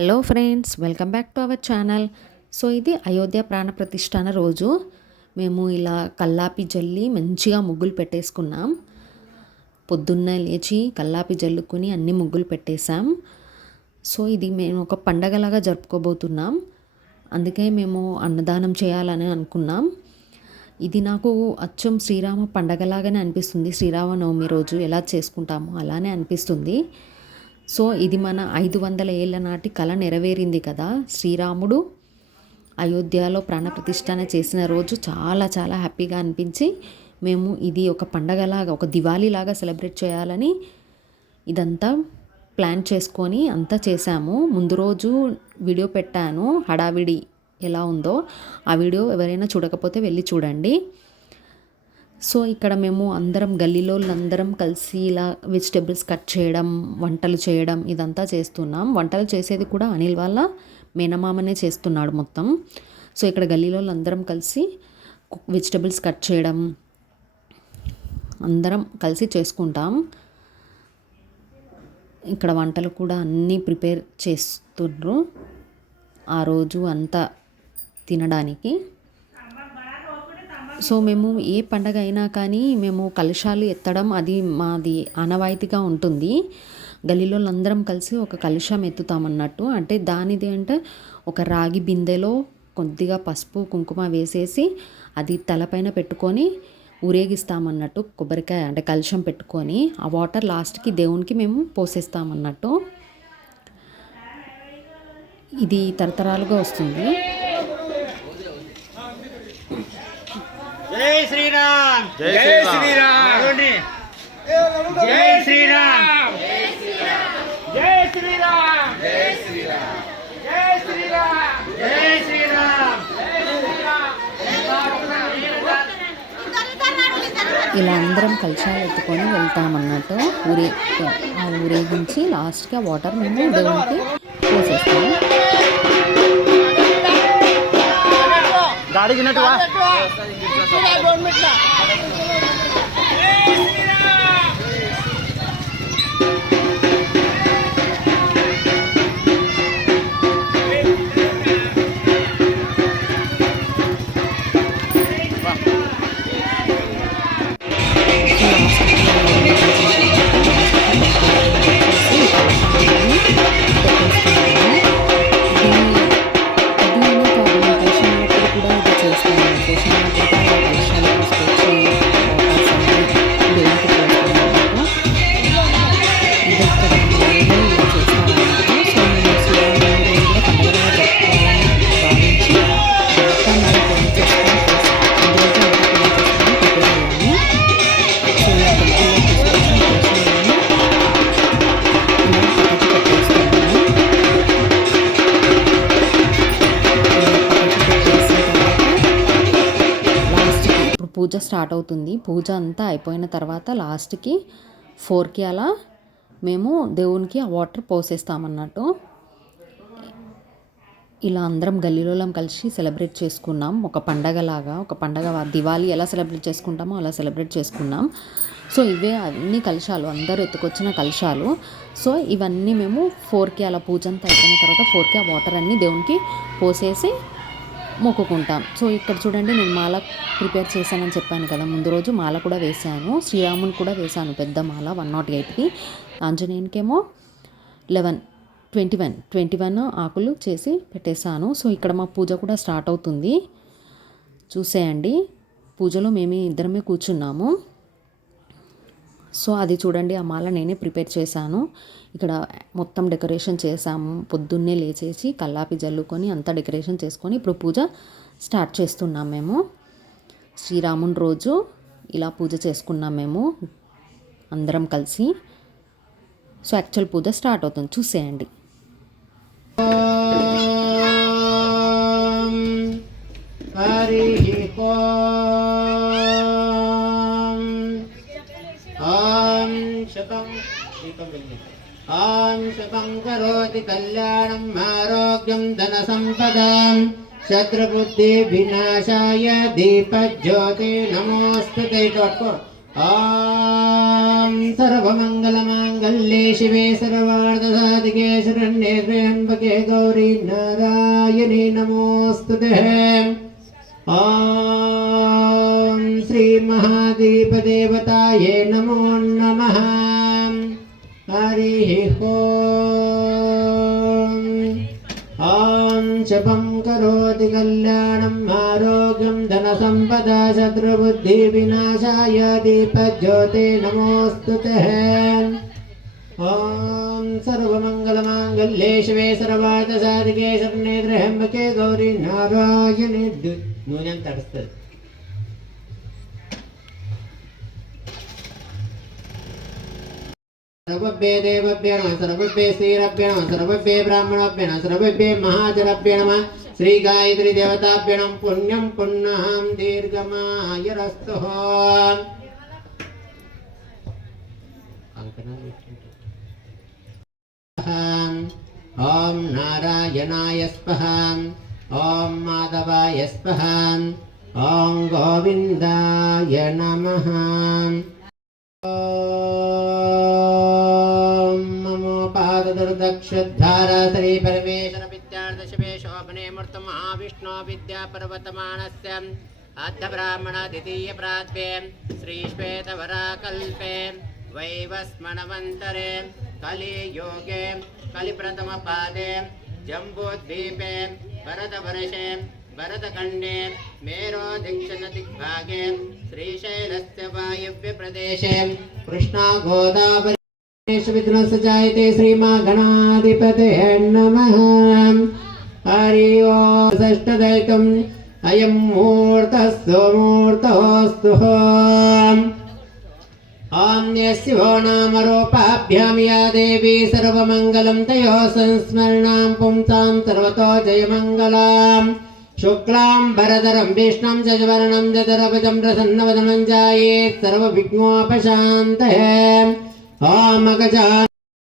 Hello friends welcome back to our channel. So ఇది అయోధ్య ప్రాణ ప్రతిష్టాన రోజు. మేము ఇలా కల్లాపి జల్లి మంచిగా ముగ్గులు పెట్టేసుకున్నాం. పొద్దున్నే లేచి కల్లాపి జల్లుకొని అన్ని ముగ్గులు పెట్టేశాం. సో ఇది మేము ఒక పండగలాగా జరుపుకోబోతున్నాం. అందుకే మేము అన్నదానం చేయాలని అనుకున్నాం. ఇది నాకు అచ్చం శ్రీరామ పండగలాగానే అనిపిస్తుంది. శ్రీరామనవమి రోజు ఎలా చేసుకుంటామో అలానే అనిపిస్తుంది. సో ఇది మన ఐదు వందల ఏళ్ళ నాటి కళ నెరవేరింది కదా. శ్రీరాముడు అయోధ్యలో ప్రాణప్రతిష్ఠాన చేసిన రోజు చాలా చాలా హ్యాపీగా అనిపించి మేము ఇది ఒక పండగలాగా ఒక దివాళీలాగా సెలబ్రేట్ చేయాలని ఇదంతా ప్లాన్ చేసుకొని అంతా చేశాము. ముందు రోజు వీడియో పెట్టాను హడావిడి ఎలా ఉందో. ఆ వీడియో ఎవరైనా చూడకపోతే వెళ్ళి చూడండి. సో ఇక్కడ మేము అందరం గల్లీలో అందరం కలిసి ఇలా వెజిటేబుల్స్ కట్ చేయడం వంటలు చేయడం ఇదంతా చేస్తున్నాం. వంటలు చేసేది కూడా అనిల్ వాళ్ళ మేనమామనే చేస్తున్నాడు మొత్తం. సో ఇక్కడ గల్లీలో అందరం కలిసి వెజిటేబుల్స్ కట్ చేయడం అందరం కలిసి చేసుకుంటాం. ఇక్కడ వంటలు కూడా అన్నీ ప్రిపేర్ చేస్తుండ్రు. ఆ రోజు అంతా తినడానికి. సో మేము ఏ పండగ అయినా కానీ మేము కలశాలు ఎత్తడం అది మాది ఆనవాయితీగా ఉంటుంది. గలీలో అందరం కలిసి ఒక కలుషం ఎత్తుతామన్నట్టు. అంటే దానిది అంటే ఒక రాగి బిందెలో కొద్దిగా పసుపు కుంకుమ వేసేసి అది తలపైన పెట్టుకొని ఊరేగిస్తామన్నట్టు కొబ్బరికాయ అంటే కలుషం పెట్టుకొని ఆ వాటర్ లాస్ట్కి దేవునికి మేము పోసేస్తామన్నట్టు. ఇది తరతరాలుగా వస్తుంది. జై శ్రీరామ్. జై శ్రీరామ్. జై శ్రీరామ్. జై శ్రీరామ్. జై శ్రీరామ్. జై శ్రీరామ్. ఇలా అందరం కలశాలు ఎత్తుకొని వెళ్తామన్నట్టు ఊరే ఆ ఊరేగించి లాస్ట్కి ఆ వాటర్ మేము దేవునికి పోసేస్తాం Tadi gimana tuh? స్టార్ట్ అవుతుంది. పూజ అంతా అయిపోయిన తర్వాత లాస్ట్కి ఫోర్కి అలా మేము దేవునికి ఆ వాటర్ పోసేస్తామన్నట్టు. ఇలా అందరం గల్లీలోలం కలిసి సెలబ్రేట్ చేసుకున్నాం. ఒక పండగలాగా ఒక పండగ దివాళీ ఎలా సెలబ్రేట్ చేసుకుంటామో అలా సెలబ్రేట్ చేసుకున్నాం. సో ఇవే అన్ని కలశాలు అందరూ ఎత్తుకొచ్చిన కలశాలు. సో ఇవన్నీ మేము ఫోర్కి అలా పూజ అంతా అయిపోయిన తర్వాత ఫోర్కి ఆ వాటర్ అన్నీ దేవునికి పోసేసి మొక్కుకుంటాం. సో ఇక్కడ చూడండి నేను మాల ప్రిపేర్ చేశానని చెప్పాను కదా ముందు రోజు మాల కూడా వేశాను. శ్రీరాముని కూడా వేశాను పెద్ద మాల వన్ నాట్ ఎయిట్కి. ఆంజనేయునికేమో eleven twenty one twenty one ఆకులు చేసి పెట్టేశాను. సో ఇక్కడ మా పూజ కూడా స్టార్ట్ అవుతుంది. చూసేయండి. పూజలో మేమే ఇద్దరమే కూర్చున్నాము. సో అది చూడండి ఆ మాల నేనే ప్రిపేర్ చేశాను. ఇక్కడ మొత్తం డెకరేషన్ చేశాము. పొద్దున్నే లేచేసి కల్లాపి జల్లుకొని అంతా డెకరేషన్ చేసుకొని ఇప్పుడు పూజ స్టార్ట్ చేస్తున్నాం మేము. శ్రీరాముని రోజు ఇలా పూజ చేసుకున్నాం మేము అందరం కలిసి. సో యాక్చువల్ పూజ స్టార్ట్ అవుతుంది. చూసేయండి. హరి ఓం ॐ शुभं करोति कल्याणम् आरोग्यम् धनसम्पदाम् शत्रुबुद्धिविनाशाय दीपज्योति नमोऽस्तु ते ॐ सर्वमङ्गलमाङ्गल्ये शिवे सर्वार्धसाधिके शरण्ये त्र्यम्बके गौरी नारायणी नमोऽस्तु ते ॐ श्रीमहादीपदेवतायै नमो नमः हरि ॐ जपं करोति कल्याणम् आरोग्यं धनसम्पदा शत्रुबुद्धिविनाशाय दीपज्योति नमोऽस्तु ते ॐ सर्वमङ्गलमाङ्गल्ये शिवे सर्वार्थसाधिके शरणे त्र्यम्बके गौरी नारायणे नूनं तटस्थति సర్వభ్యే దేవభ్య నమ సర్వభ్యే శ్రీరభ్య నమ సర్వభ్యే బ్రాహ్మణభ్య నమ సర్వభ్యే మహాజనభ్య నమ శ్రీ గాయత్రి దేవతాభ్య నమ పుణ్యం పుణ్యం దీర్ఘమాయరస్తు ఓం నారాయణాయ స్పహాం ఓం మాధవాయ స్పహాం ఓం గోవిందాయ నమ ఓ पाददुर्दक्षद्धारा श्री परमेश्वर विद्यार्थ शिवे शोभने मूर्त महाविष्णु विद्या पर्वतमानस्य अद्ध ब्राह्मण द्वितीय प्रात्वे श्रीश्वेतवरा कल्पे वैवस्मणवन्तरे कलियोगे कलिप्रथमपादे जम्बूद्वीपे भरतवर्षे भरतखण्डे मेरो दक्षिणदिग्भागे श्रीशैलस्य वायव्यप्रदेशे कृष्णा गोदावरी विघ्नस्य जायते श्रीमा गणाधिपते नमः। हरि ओम्। षष्टदैकम् अयं मूर्तस्तु मूर्तोऽस्तु आम्यस्य वो नामरूपाभ्यां या देवी सर्वमङ्गलं तयोः संस्मरणां पुंसां सर्वतो जयमङ्गलाम्। शुक्लां भरधरं विष्णुं, जजवर्णं जदरभजं प्रसन्नवदनं जायेत्। सर्वविघ्नोपशान्तये। ॐ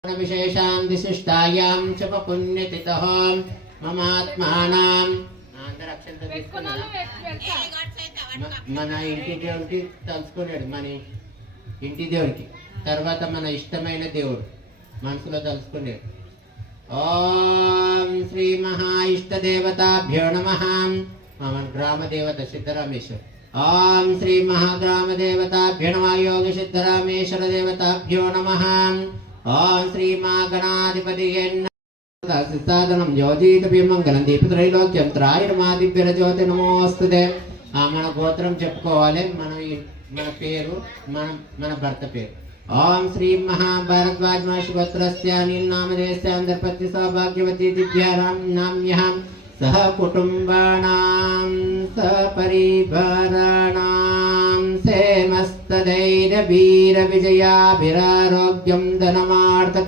विशेषां विशिष्टायां च पुण्यतितः మమాత్మానం అందరు అక్షంతలు తీసుకున్నారా? మ- మన ఇంటి దేవుడికి తలుచుకున్నాడు మన ఇంటి దేవుడికి తర్వాత మన ఇష్టమైన దేవుడు మనసులో తలుచుకున్నాడు ఓం శ్రీ మహా ఇష్ట దేవతాభ్యో నమ మన గ్రామ దేవత సిద్ధరామేశ్వర్ ఆం శ్రీ మహాగ్రామ దేవతాభ్యో నమ యోగ సిద్ధరామేశ్వర దేవతాభ్యో నమ. ఆం శ్రీ మా గణాధిపతి సాధనం యోజీత మంగళం దీపత్రైలోక్యం త్రాయుర్మాదివ్యర జ్యోతి నమోస్తుదే ఆ మన గోత్రం చెప్పుకోవాలి. మన మన పేరు మన మన భర్త పేరు. ఓం శ్రీ మహాభారద్వాజ్ మహర్షిగోత్రస్య నీలనామదేశ అంతర్పత్తి సౌభాగ్యవతి దివ్యారాం నామ్యహం.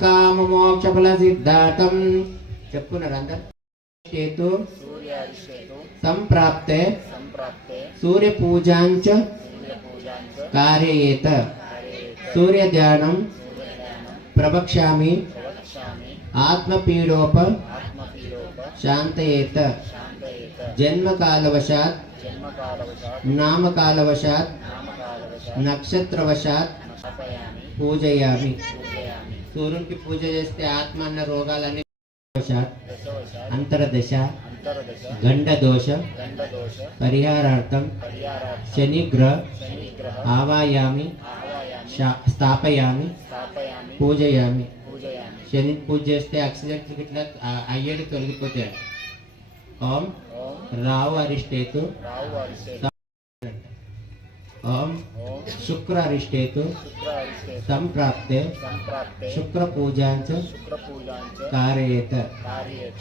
కామ మోక్ష ఫల సిద్ధార్థం చెప్పున్నారు అందరు చేతు సంప్రాప్తే సూర్య పూజాంచ కార్యయేత సూర్య ధ్యానం ప్రవక్ష్యామి ఆత్మపీడోప శాంతయేత జన్మకాలవశాత్ నామకాలవశాత్ నక్షత్రవశాత్ పూజయామి సూర్యునికి పూజ చేస్తే ఆత్మ అన్న రోగాలన్నీ వశాత్ అంతరదశ గండదోష పరిహారార్థం శనిగ్రహ ఆవాయామి శా- స్థాపయామి పూజయామి శని పూజ చేస్తే యాక్సిడెంట్ ఇట్లా ఆ- తొలగిపోతాడు. ఓం రావు అరిష్టేతు. ఓం శుక్ర అరిష్టేతు. సంప్రాప్తే. శుక్ర పూజాంచ కారయేత.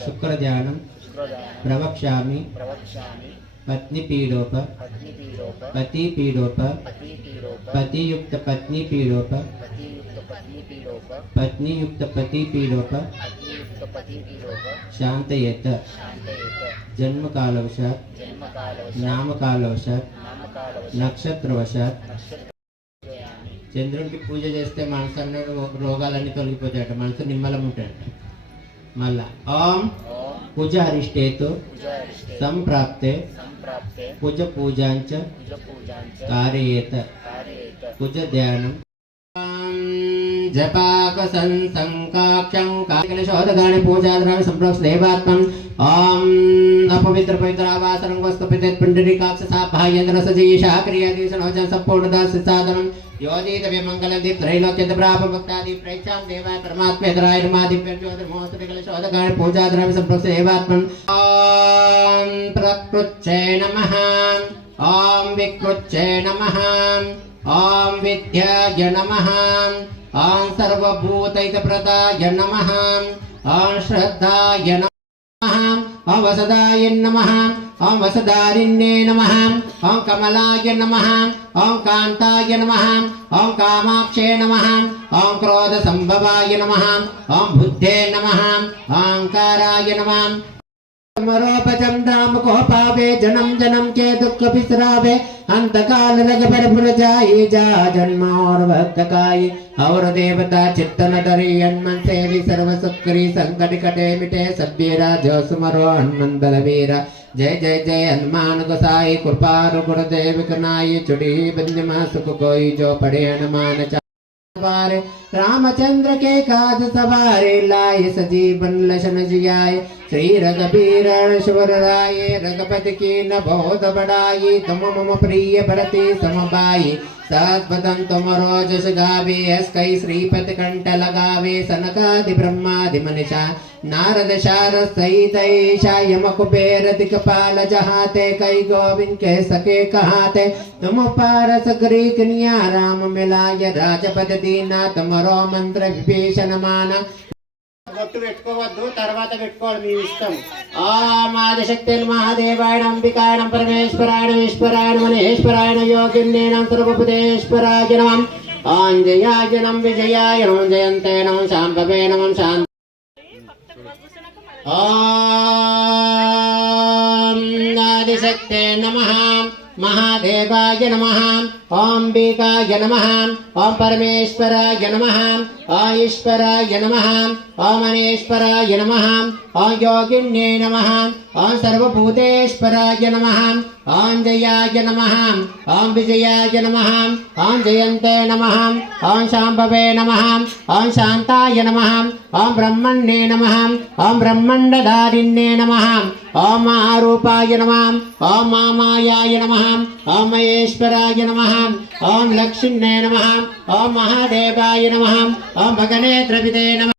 శుక్ర ప్రవక్ష్యామి. పత్ని పీడోప పతి పీడోప పతియుక్త పత్ని పత్నియుక్త పతి పీడోప శాంతయేత జన్మకాలవశాత్ నామకాలవశాత్ నక్షత్రవశాత్. చంద్రునికి పూజ చేస్తే మనసు అన్న రోగాలన్నీ తొలగిపోతాయట మనసు నిమ్మలం ఉంటాడు మళ్ళా ఓం పూజ హరిష్టేతు సంప్రాప్తే పూజ పూజాంచ కార్యేత కుజ ధ్యానం जपाकसंसङ्काख्यङ्काशोदगाणि पूजाद्राणि सम्प्रोक्ष देवात्मन् ॐ अपवित्र पवित्रावासरं वस्तुपितेत् पुण्डरीकाक्षसाभायन्द्रसजीशा क्रियादिशनोचन सम्पूर्णदाससाधनं योजितव्यमङ्गलदीप त्रैलोक्यन्तप्रापभक्तादि प्रैक्षां देवाय परमात्मेतराय रुमादिभ्यर्ज्योतिर्मोहस्तुतिकलशोदगाणि पूजाद्राणि सम्प्रोक्ष देवात्मन् ॐ ఆం సర్వభూతైత ప్రదాయ నమ ఆం శ్రద్ధాయ నమ ఓం వసదాయ నమః ఓం వసదారిణ్యే నమ ఆం కమలాయ నమ ఆం కాంతాయ నమ ఆం కామాక్షే నమ ఆం క్రోధ సంభవాయ నమ ఆం బుద్ధే నమ ఆంకారాయ నమ मरोपजम दाम को पावे जन्म जन्म के दुख बिसरावे अंत काल रग पर भुल जाए जा जन्म और भक्त काये और देवता चित्तन धरि हनुमन सेवी सर्व सुखरी संकट कटे मिटे सभ्यरा जो सुमरो हनुमन बलवीरा जय जय जय हनुमान गोसाई कृपा गुरुदेव कनाई चुड़ी बंदिमा सुख कोई जो पढ़े हनुमान चा सवारे रामचंद्र के काज सवारे लाए सजीवन लशन जियाए श्री रघबीर ईश्वर राय रघुपति की न बहुत बड़ाई तुम मम प्रिय भरती समबाई सत्पदम तुम रोज गावे हस्कई श्रीपति कंठ लगावे सनकादि ब्रह्मादि मनीषा। नारद शार सहित ईशा यम कुबेर दिख पाल जहाते कई गोविंद कह सके कहाते। तुम पारस ग्रीक निया राम मिलाय राजपद दीना, तुम रो मंत्र विभीषण माना। బొట్టు పెట్టుకోవద్దు తర్వాత పెట్టుకోవడం మీ ఇష్టం. ఓం ఆదిశక్తి మహాదేవాయణ అంబికాయణ పరమేశ్వరాయణ ఈశ్వరాయణ మహేశ్వరాయణ యోగిన్యేనం సర్వపుదేశ్వరాయ నమం ఆంజయాయ నం విజయాయ నం జయంతే నం శాంభవే నమం శాంత. ఆదిశక్తే నమ. మహాదేవాయ నమ. ఓంబికాయ నమః ఓం పరమేశ్వరాయ నమః ఓం ఈశ్వరాయ నమః ఓం అనేశ్వరాయ నమః ఓం యోగిన్యే నమః ఓం సర్వభూతేశ్వరాయ నమః ఓం జయాయ నమః ఓం విజయాయ నమః ఓం జయంతే నమః ఓం శాంభవే నమః ఓం శాంతాయ నమః ఓం బ్రహ్మణ్యే నమః ఓం బ్రహ్మండధారిణ్యే నమః ఓం ఆరూపాయ నమః ఓం మామాయాయ నమః ఓం మహేశ్వరాయ నమః ఓం లక్ష్మణే నమ ఓం మహాదేవాయ నమ ఓం భగనే ద్రవిదే నమ